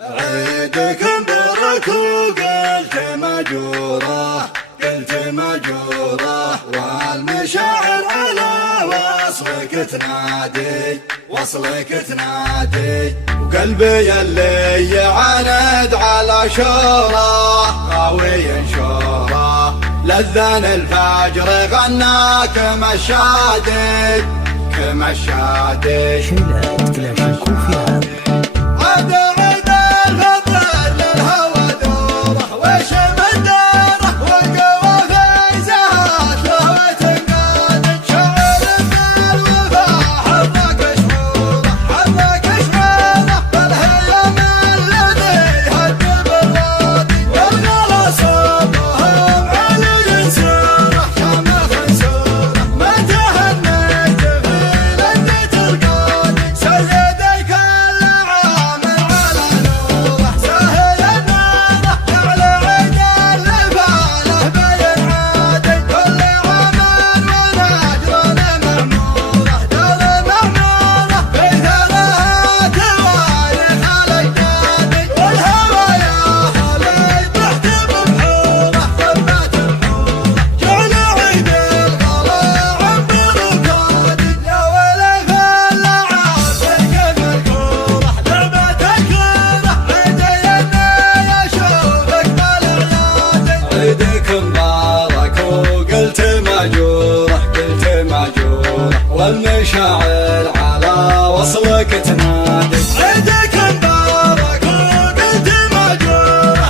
عيدك مبارك وقلت مجوره قلت مجوره والمشاعر على وصلك تنادي وقلبي اللي يعاند على شوره قوي شوره لذان الفجر غنى كمشادي شيلات كلاشينكوف والمشاعر على وصلك تنادي عيدك مبارك وقلت مجوره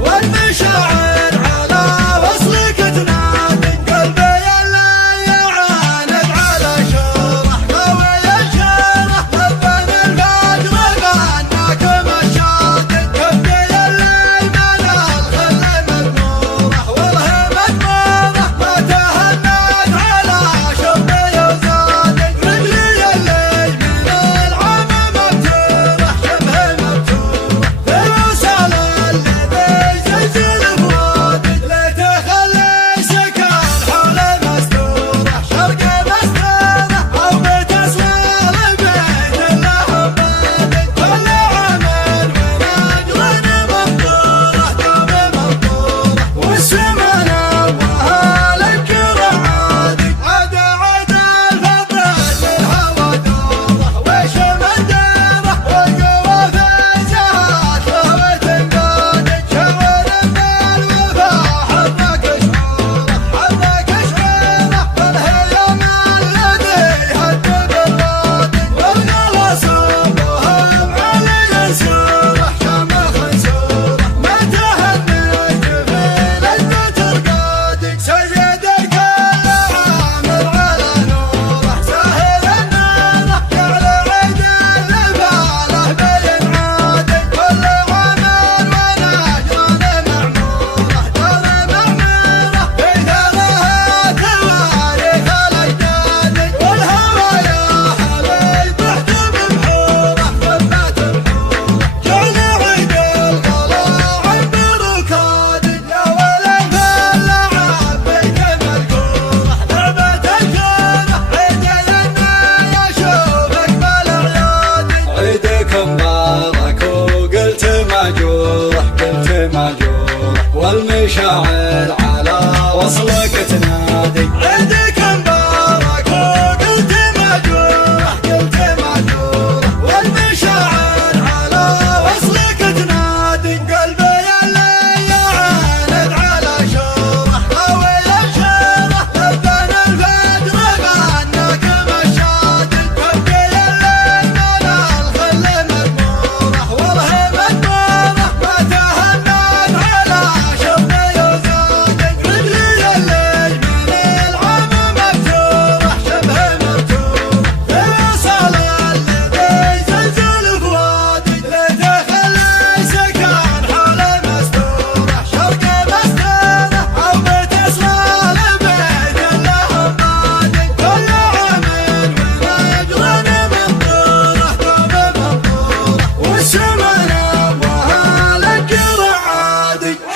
والمشاعر على وصلك تنادي قلبي اللي يعاند على شوره قوي الشوره لبن الفجر غنى كمشادي قلبي اللي من الخل مذموره والله مذموره ما تهنت على والمشاعر على وصلك تنادي عيدك مبارك وقلت مجوره والمشاعر على وصلك تنادي قلبي اللي يعاند على شوره قوي الشوره لبن الفجر غنى كمشادي قلبي اللي من الخل مذموره والله مذموره ما تهنت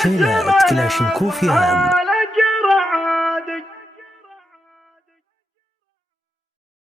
شيلات كلاشينكوف